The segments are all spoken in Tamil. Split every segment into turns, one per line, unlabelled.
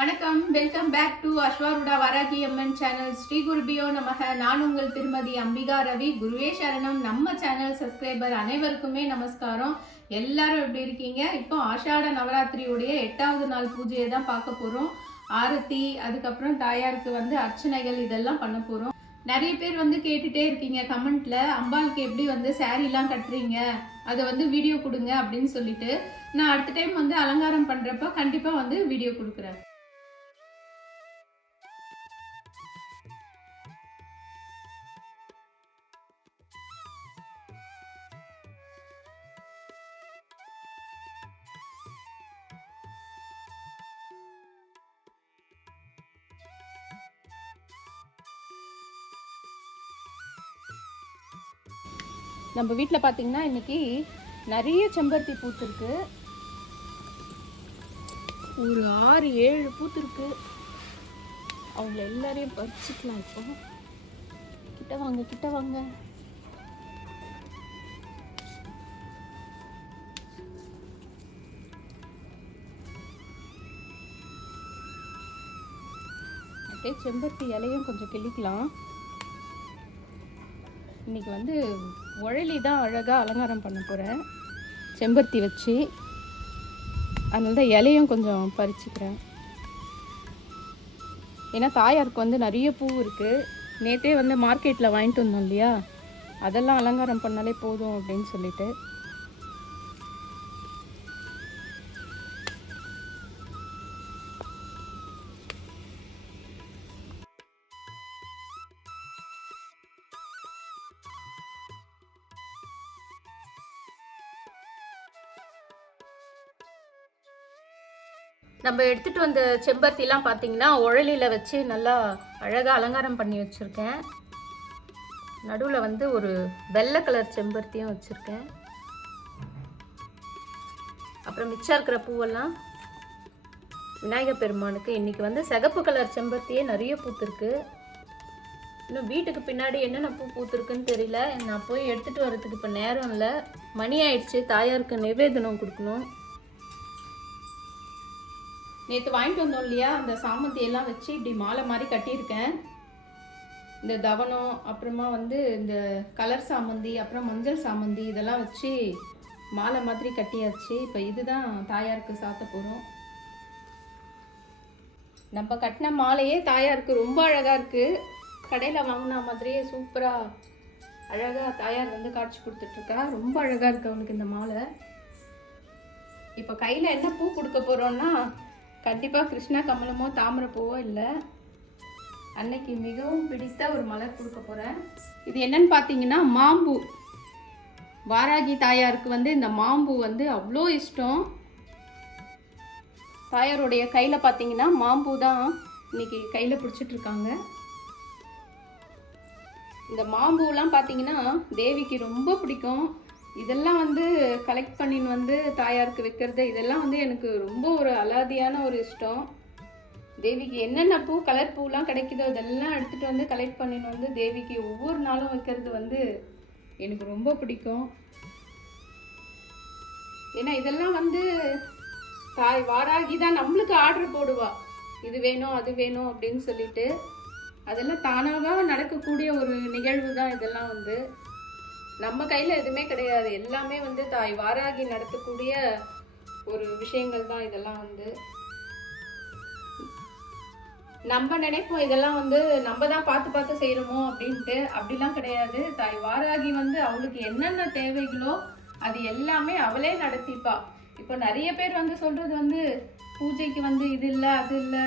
வணக்கம். Welcome back to Ashwarooda Varahi Amman channel Sri குருபியோ நமக. நான் உங்கள் திருமதி அம்பிகா ரவி. குருவே சரணம். நம்ம சேனல் சப்ஸ்கிரைபர் அனைவருக்குமே நமஸ்காரம். எல்லாரும் எப்படி இருக்கீங்க? இப்போ ஆஷாட நவராத்திரியுடைய எட்டாவது நாள் பூஜையை தான் பார்க்க போகிறோம் ஆரத்தி அதுக்கப்புறம் தாயாருக்கு வந்து அர்ச்சனைகள் இதெல்லாம் பண்ண போகிறோம் நிறைய பேர் வந்து கேட்டுட்டே இருக்கீங்க கமெண்ட்ல அம்பாளுக்கு எப்படி வந்து சாரீலாம் கட்டுறீங்க? அதை வந்து வீடியோ கொடுங்க அப்படின்னு சொல்லிட்டு. நான் அடுத்த டைம் வந்து அலங்காரம் பண்ணுறப்ப கண்டிப்பாக வந்து வீடியோ கொடுக்குறேன். நம்ம வீட்டில் பார்த்தீங்கன்னா இன்னைக்கு நிறைய செம்பருத்தி பூத்துருக்கு. ஒரு ஆறு ஏழு பூத்துருக்கு. அவங்கள எல்லாரையும் பறிச்சுக்கலாம் இப்போ. கிட்ட வாங்க கிட்ட வாங்க. அப்படியே செம்பருத்தி இலையும் கொஞ்சம் கிள்ளிக்கலாம். இன்னைக்கு வந்து உழலி தான் அழகாக அலங்காரம் பண்ண போகிறேன் செம்பருத்தி வச்சு. அதனால தான் இலையும் கொஞ்சம் பறிச்சுக்கிறேன். ஏன்னா தாயாருக்கு வந்து நிறைய பூ இருக்குது நேற்றே வந்து மார்க்கெட்டில் வாங்கிட்டு வந்தோம் இல்லையா? அதெல்லாம் அலங்காரம் பண்ணாலே போதும் அப்படின்னு சொல்லிட்டு. நம்ம எடுத்துகிட்டு வந்த செம்பருத்திலாம் பார்த்தீங்கன்னா உழலியில் வச்சு நல்லா அழகாக அலங்காரம் பண்ணி வச்சுருக்கேன். நடுவில் வந்து ஒரு வெள்ளை கலர் செம்பருத்தியும் வச்சுருக்கேன். அப்புறம் மிச்சம் இருக்கிற பூவெல்லாம் விநாயகர் பெருமானுக்கு. இன்றைக்கி வந்து சிகப்பு கலர் செம்பருத்தியே நிறைய பூத்துருக்கு. இன்னும் வீட்டுக்கு பின்னாடி என்னென்ன பூ பூத்துருக்குன்னு தெரியல. நான் போய் எடுத்துகிட்டு வர்றதுக்கு இப்போ நேரம் இல்லை. மணி ஆயிடுச்சு. தாயாருக்கு நிவேதனம் கொடுக்கணும். நேற்று வாங்கிட்டு வந்தோம் இல்லையா? அந்த சாமந்தி எல்லாம் வச்சு இப்படி மாலை மாதிரி கட்டியிருக்கேன். இந்த தவனம் அப்புறமா வந்து இந்த கலர் சாமந்தி அப்புறம் மஞ்சள் சாமந்தி இதெல்லாம் வச்சு மாலை மாதிரி கட்டியாச்சு. இப்போ இதுதான் தாயாருக்கு சாத்த போகிறோம் நம்ம கட்டின மாலையே தாயாருக்கு ரொம்ப அழகாக இருக்குது கடையில் வாங்கின மாதிரியே சூப்பராக அழகாக தாயார் வந்து காட்சி கொடுத்துட்ருக்கா. ரொம்ப அழகாக இருக்கு அவனுக்கு இந்த மாலை. இப்போ கையில் என்ன பூ கொடுக்க போகிறோன்னா கண்டிப்பாக கிருஷ்ணா கமலமோ தாமரைப்பூவோ இல்லை. அன்னைக்கு மிகவும் பிடித்த ஒரு மலர் கொடுக்க போகிறேன் இது என்னன்னு பார்த்தீங்கன்னா மாம்பூ. வாராகி தாயாருக்கு வந்து இந்த மாம்பூ வந்து அவ்வளோ இஷ்டம். தாயாருடைய கையில் பார்த்தீங்கன்னா மாம்பூ தான் இன்னைக்கு கையில் பிடிச்சிட்ருக்காங்க இந்த மாம்பூலாம் பார்த்தீங்கன்னா தேவிக்கு ரொம்ப பிடிக்கும். இதெல்லாம் வந்து கலெக்ட் பண்ணின்னு வந்து தாயாருக்கு வைக்கிறது இதெல்லாம் வந்து எனக்கு ரொம்ப ஒரு அலாதியான ஒரு இஷ்டம். தேவிக்கு என்னென்ன பூ கலர் பூலாம் கிடைக்குதோ இதெல்லாம் எடுத்துகிட்டு வந்து கலெக்ட் பண்ணின்னு வந்து தேவிக்கு ஒவ்வொரு நாளும் வைக்கிறது வந்து எனக்கு ரொம்ப பிடிக்கும். ஏன்னா இதெல்லாம் வந்து தாய் வாராகி தான் நம்மளுக்கு ஆர்டர் போடுவா. இது வேணும் அது வேணும் அப்படின்னு சொல்லிட்டு. அதெல்லாம் தானாக நடக்கக்கூடிய ஒரு நிகழ்வு தான் இதெல்லாம் வந்து. நம்ம கையில் எதுவுமே கிடையாது. எல்லாமே வந்து தாய் வாராகி நடத்தக்கூடிய ஒரு விஷயங்கள் தான் இதெல்லாம் வந்து. நம்ம நினைப்போம் இதெல்லாம் வந்து நம்ம தான் பார்த்து பார்த்து செய்கிறோமோ அப்படின்ட்டு. அப்படிலாம் கிடையாது. தாய் வாராகி வந்து அவளுக்கு என்னென்ன தேவைகளோ அது எல்லாமே அவளே நடத்திப்பா. இப்போ நிறைய பேர் வந்து சொல்கிறது வந்து பூஜைக்கு வந்து இது இல்லை அது இல்லை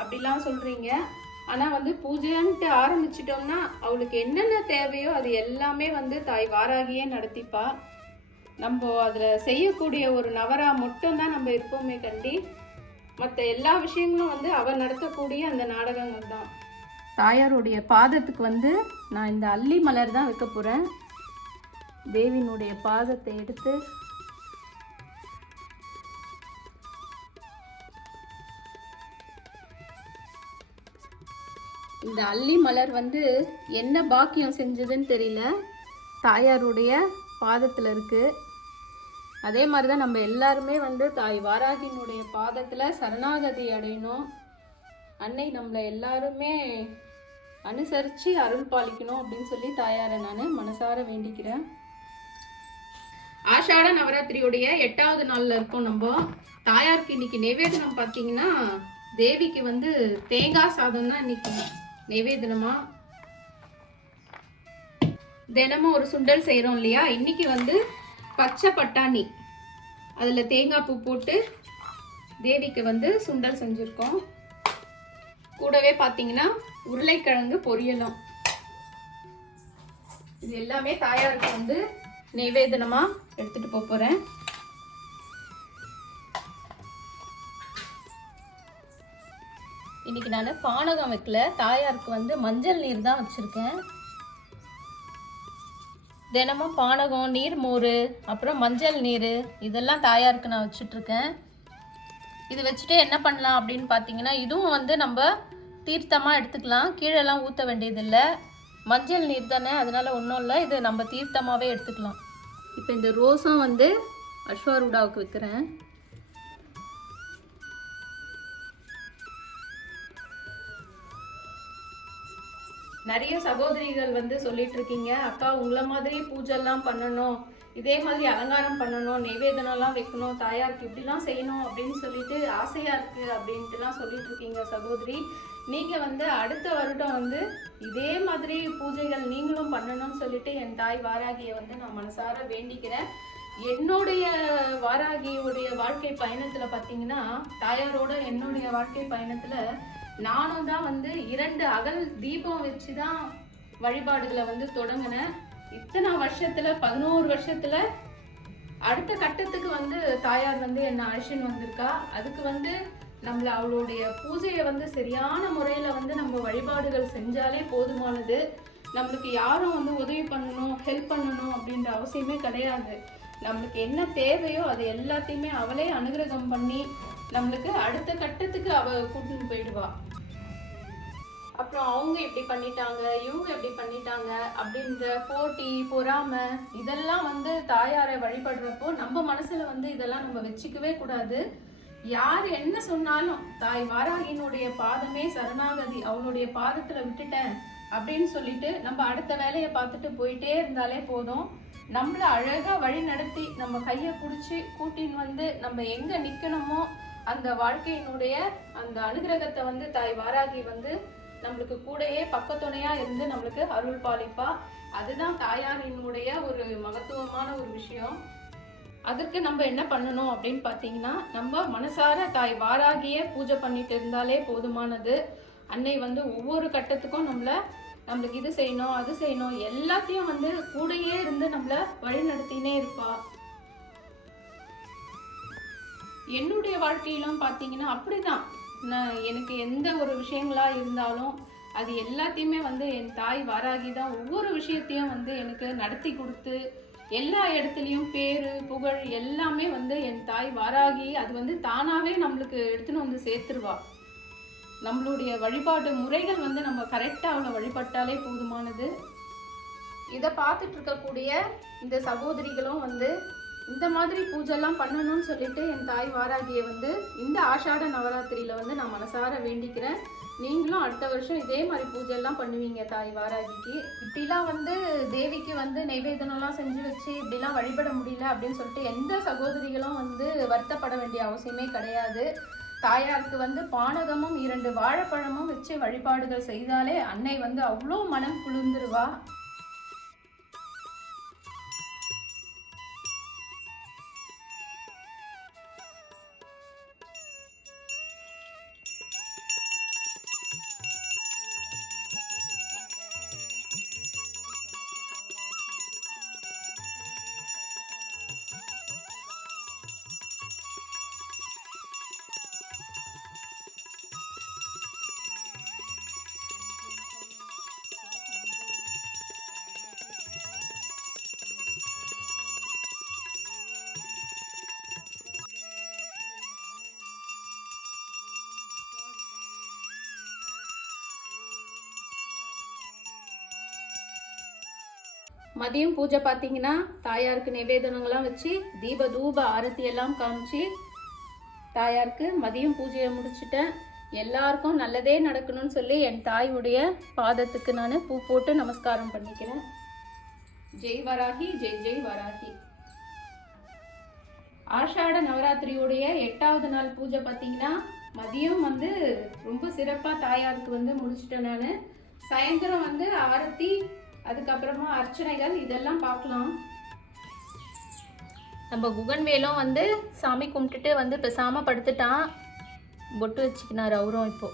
அப்படிலாம் சொல்கிறீங்க ஆனால் வந்து பூஜைன்ட்டு ஆரம்பிச்சிட்டோம்னா அவளுக்கு என்னென்ன தேவையோ அது எல்லாமே வந்து தாய் வாராகியே நடத்திப்பா. நம்ம அதில் செய்யக்கூடிய ஒரு நவரா மட்டும்தான் நம்ம இருப்போமே கண்டி மற்ற எல்லா விஷயங்களும் வந்து அவள் நடத்தக்கூடிய அந்த நாடகங்கள் தான். தாயாருடைய பாதத்துக்கு வந்து நான் இந்த அல்லி மலர் தான் வைக்க போகிறேன் தேவினுடைய பாதத்தை எடுத்து இந்த அல்லி மலர் வந்து என்ன பாக்கியம் செஞ்சதுன்னு தெரியல. தாயாருடைய பாதத்தில் இருக்குது அதே மாதிரி தான் நம்ம எல்லாருமே வந்து தாய் வாராகினுடைய பாதத்தில் சரணாகதி அடையணும். அன்னை நம்மளை எல்லாருமே அனுசரித்து அருள் பாலிக்கணும் அப்படின்னு சொல்லி தாயாரை நான் மனசார வேண்டிக்கிறேன். ஆஷாட நவராத்திரியுடைய எட்டாவது நாளில் இருக்கோம் நம்ம. தாயாருக்கு இன்னைக்கு நைவேதனம் பார்த்தீங்கன்னா தேவிக்கு வந்து தேங்காய் சாதம் தான் இன்னைக்கு. நெவேதனமாக தினமும் ஒரு சுண்டல் செய்கிறோம் இல்லையா? இன்றைக்கி வந்து பச்சை பட்டாணி. அதில் தேங்காய் பூ போட்டு தேவிக்கு வந்து சுண்டல் செஞ்சுருக்கோம். கூடவே பார்த்தீங்கன்னா உருளைக்கிழங்கு பொரியலும். இது எல்லாமே தாயாருக்கு வந்து நைவேதனமாக எடுத்துகிட்டு போக போகிறேன் இன்னைக்கு நான் பானகம் வைக்கல தாயாருக்கு வந்து மஞ்சள் நீர் தான் வச்சுருக்கேன். தினமும் பானகம் நீர் மோர் அப்புறம் மஞ்சள் நீர் இதெல்லாம் தாயாருக்கு நான் வச்சுட்ருக்கேன். இது வச்சுட்டு என்ன பண்ணலாம் அப்படின்னு பார்த்தீங்கன்னா இதுவும் வந்து நம்ம தீர்த்தமாக எடுத்துக்கலாம். கீழெல்லாம் ஊற்ற வேண்டியதில்லை. மஞ்சள் நீர் தானே அதனால் ஒன்றும் இல்லை. இது நம்ம தீர்த்தமாகவே எடுத்துக்கலாம். இப்போ இந்த ரோஸும் வந்து அஸ்வாரூடாவுக்கு வைக்கிறேன். நிறைய சகோதரிகள் வந்து சொல்லிட்டு இருக்கீங்க அக்கா உங்களை மாதிரி பூஜைலாம் பண்ணணும் இதே மாதிரி அலங்காரம் பண்ணணும் நைவேதனம்லாம் வைக்கணும் தாயாருக்கு இப்படிலாம் செய்யணும் அப்படின்னு சொல்லிட்டு ஆசையா இருக்கு அப்படின்ட்டுலாம் சொல்லிட்டு இருக்கீங்க சகோதரி. நீங்க வந்து அடுத்த வருடம் வந்து இதே மாதிரி பூஜைகள் நீங்களும் பண்ணணும்னு சொல்லிட்டு என் தாய் வாராகியை வந்து நான் மனசார வேண்டிக்கிறேன். என்னுடைய வாராகியுடைய வாழ்க்கை பயணத்துல பார்த்தீங்கன்னா தாயாரோட என்னுடைய வாழ்க்கை பயணத்துல நானும் தான் வந்து இரண்டு அகல் தீபம் வச்சு தான் வழிபாடுகளை வந்து தொடங்கினேன். இத்தனை வருஷத்துல பதினோரு வருஷத்துல அடுத்த கட்டத்துக்கு வந்து தாயார் வந்து என்னை அழைச்சின்னு வந்திருக்கா. அதுக்கு வந்து நம்மள அவளுடைய பூஜையை வந்து சரியான முறையில வந்து நம்ம வழிபாடுகள் செஞ்சாலே போதுமானது. நம்மளுக்கு யாரும் வந்து உதவி பண்ணணும் ஹெல்ப் பண்ணணும் அப்படின்ற அவசியமே கிடையாது. நம்மளுக்கு என்ன தேவையோ அது எல்லாத்தையுமே அவளே அனுகிரகம் பண்ணி நம்மளுக்கு அடுத்த கட்டத்துக்கு அவ கூட்டிட்டு போயிடுவா. அப்புறம் அவங்க இப்படி பண்ணிட்டாங்க இவங்க இப்படி பண்ணிட்டாங்க அப்படின்ற போட்டி பொறாமை இதெல்லாம் வந்து தாயாரை வழிபடுறப்போ நம்ம மனசுல வந்து இதெல்லாம் நம்ம வச்சுக்கவே கூடாது. யார் என்ன சொன்னாலும் தாய் வாராகினுடைய பாதமே சரணாகதி அவளுடைய பாதத்துல விட்டுட்டேன் அப்படின்னு சொல்லிட்டு நம்ம அடுத்த வேலையை பார்த்துட்டு போயிட்டே இருந்தாலே போதும். நம்மள அழகா வழி நடத்தி நம்ம கையை பிடிச்சி கூட்டின்னு வந்து நம்ம எங்க நிக்கணுமோ அந்த வாழ்க்கையினுடைய அந்த அனுகிரகத்தை வந்து தாய் வாராகி வந்து நம்மளுக்கு கூடயே பக்கத்துணையா இருந்து நம்மளுக்கு அருள் பாலிப்பா. அதுதான் தாயாரினுடைய ஒரு மகத்துவமான ஒரு விஷயம். அதுக்கு நம்ம என்ன பண்ணணும் அப்படின்னு பார்த்தீங்கன்னா நம்ம மனசார தாய் வாராகியே பூஜை பண்ணிட்டு இருந்தாலே போதுமானது. அன்னை வந்து ஒவ்வொரு கட்டத்துக்கும் நம்மளை நம்மளுக்கு இது செய்யணும் அது செய்யணும் எல்லாத்தையும் வந்து கூடயே இருந்து நம்மளை வழிநடத்தினே இருப்பாள் இருப்பா. என்னுடைய வாழ்க்கையிலும் பார்த்தீங்கன்னா அப்படிதான். நான் எனக்கு எந்த ஒரு விஷயங்களாக இருந்தாலும் அது எல்லாத்தையுமே வந்து என் தாய் வாராகி தான் ஒவ்வொரு விஷயத்தையும் வந்து எனக்கு நடத்தி கொடுத்து எல்லா இடத்துலையும் பேர் புகழ் எல்லாமே வந்து என் தாய் வாராகி அது வந்து தானாகவே நம்மளுக்கு எடுத்துன்னு வந்து சேர்த்துருவா. நம்மளுடைய வழிபாடு முறைகள் வந்து நம்ம கரெக்டாக அவளை வழிபட்டாலே போதுமானது. இதை பார்த்துட்டு இருக்கக்கூடிய இந்த சகோதரிகளும் வந்து இந்த மாதிரி பூஜைலாம் பண்ணணும்னு சொல்லிட்டு என் தாய் வாராகியை வந்து இந்த ஆஷாட நவராத்திரியில் வந்து நான் மனசார வேண்டிக்கிறேன். நீங்களும் அடுத்த வருஷம் இதே மாதிரி பூஜைலாம் பண்ணுவீங்க தாய் வாராகிக்கு. இப்படிலாம் வந்து தேவிக்கு வந்து நைவேதனம்லாம் செஞ்சு வச்சு இப்படிலாம் வழிபட முடியல அப்படின்னு சொல்லிட்டு எந்த சகோதரிகளும் வந்து வருத்தப்பட வேண்டிய அவசியமே கிடையாது. தாயாருக்கு வந்து பானகமும் இரண்டு வாழைப்பழமும் வச்சு வழிபாடுகள் செய்தாலே அன்னை வந்து அவ்வளோ மனம் குளிர்ந்துருவா. மதியம் பூஜை பார்த்தீங்கன்னா தாயாருக்கு நிவேதனங்கள்லாம் வச்சு தீப தூப ஆரத்தி எல்லாம் காமிச்சு தாயாருக்கு மதியம் பூஜையை முடிச்சுட்டேன். எல்லாருக்கும் நல்லதே நடக்கணும்னு சொல்லி என் தாயுடைய பாதத்துக்கு நான் பூ போட்டு நமஸ்காரம் பண்ணிக்கிறேன். ஜெய் வராகி ஜெய் ஜெய் வராகி. ஆஷாட நவராத்திரியுடைய எட்டாவது நாள் பூஜை பார்த்தீங்கன்னா மதியம் வந்து ரொம்ப சிறப்பாக தாயாருக்கு வந்து முடிச்சிட்டேன் நான். சாயந்தரம் வந்து ஆரத்தி அதுக்கப்புறமா அர்ச்சனைகள் இதெல்லாம் பார்க்கலாம். நம்ம குகன்வேலும் வந்து சாமி கும்பிட்டுட்டு வந்து பேசாம படுத்துட்டான். பொட்டு வச்சுக்கினார் அவரும் இப்போ.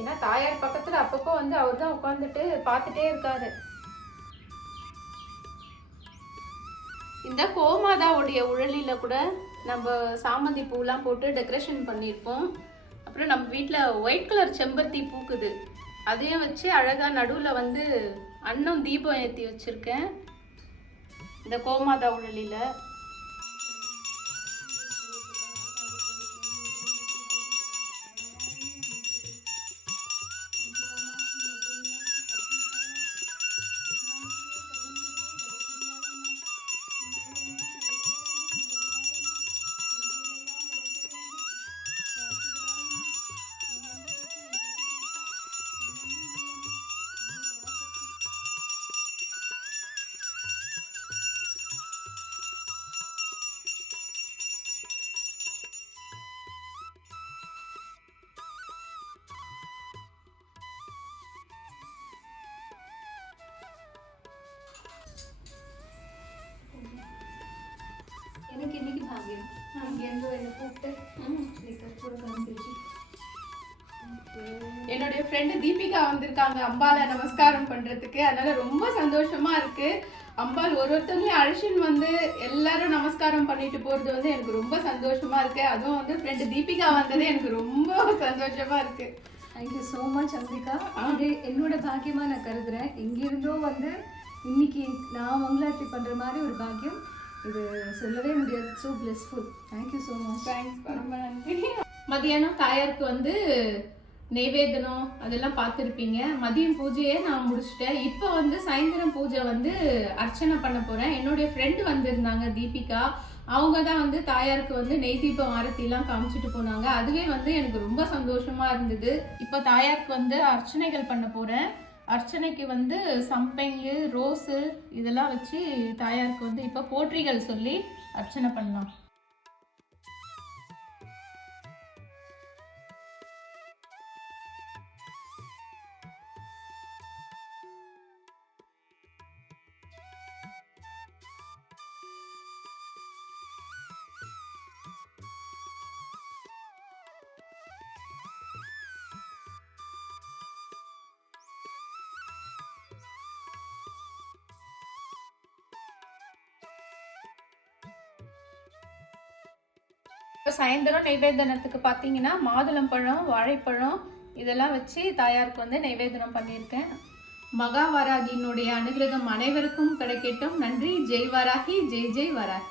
ஏன்னா தாயார் பக்கத்துல அப்பப்போ வந்து அவர் தான் உட்காந்துட்டு பார்த்துட்டே இருக்காரு. இந்த கோமாதாவுடைய உழலில கூட நம்ம சாமந்தி பூலாம் போட்டு டெக்கரேஷன் பண்ணியிருப்போம். அப்புறம் நம்ம வீட்டில் ஒயிட் கலர் செம்பருத்தி பூக்குது. அதையும் வச்சு அழகாக நடுவில் வந்து அன்னம் தீபம் ஏற்றி வச்சுருக்கேன். இந்த கோமாதா
உழலியில் அங்கேருந்து என்னை கூப்பிட்டு
என்னுடைய ஃப்ரெண்டு தீபிகா வந்திருக்காங்க. அம்பால நமஸ்காரம் பண்றதுக்கு. அதனால ரொம்ப சந்தோஷமா இருக்கு. அம்பாள் ஒரு ஒருத்தவங்களையும் அழிச்சின்னு வந்து எல்லாரும் நமஸ்காரம் பண்ணிட்டு போறது வந்து எனக்கு ரொம்ப சந்தோஷமா இருக்கு. அதுவும் வந்து ஃப்ரெண்டு தீபிகா வந்தது எனக்கு ரொம்ப சந்தோஷமா இருக்கு.
Thank you so much Ambika. இது என்னோட பாக்கியமா நான் கருதுறேன். எங்கிருந்தோ வந்து இன்னைக்கு நான் மங்களார்த்தி பண்ற மாதிரி ஒரு பாக்கியம். இது சொல்லவே முடியாது. So blessful thank you so much
thanks ரொம்ப நன்றி. மதியானம் தாயாருக்கு வந்து நெய்வேதனம் அதெல்லாம் பார்த்துருப்பீங்க. மதியம் பூஜையை நான் முடிச்சிட்டேன். இப்போ வந்து சாயந்தரம் பூஜை வந்து அர்ச்சனை பண்ண போகிறேன் என்னுடைய ஃப்ரெண்டு வந்திருந்தாங்க தீபிகா. அவங்க தான் வந்து தாயாருக்கு வந்து நெய் தீபம் ஆரத்திலாம் காமிச்சிட்டு போனாங்க. அதுவே வந்து எனக்கு ரொம்ப சந்தோஷமா இருந்தது. இப்போ தாயாருக்கு வந்து அர்ச்சனைகள் பண்ண போகிறேன் அர்ச்சனைக்கு வந்து சம்பங்கி ரோஸு இதெல்லாம் வச்சு தாயாருக்கு வந்து இப்போ போற்றிகள் சொல்லி அர்ச்சனை பண்ணலாம். இப்போ சாயந்தரம் நைவேதனத்துக்கு பார்த்தீங்கன்னா மாதுளம்பழம் வாழைப்பழம் இதெல்லாம் வச்சு தாயாருக்கு வந்து நைவேதனம் பண்ணியிருக்கேன். மகாவாராகியினுடைய அனுகிரகம் அனைவருக்கும் கிடைக்கட்டும். நன்றி. ஜெய் வராகி. ஜெய் ஜெய் வராகி.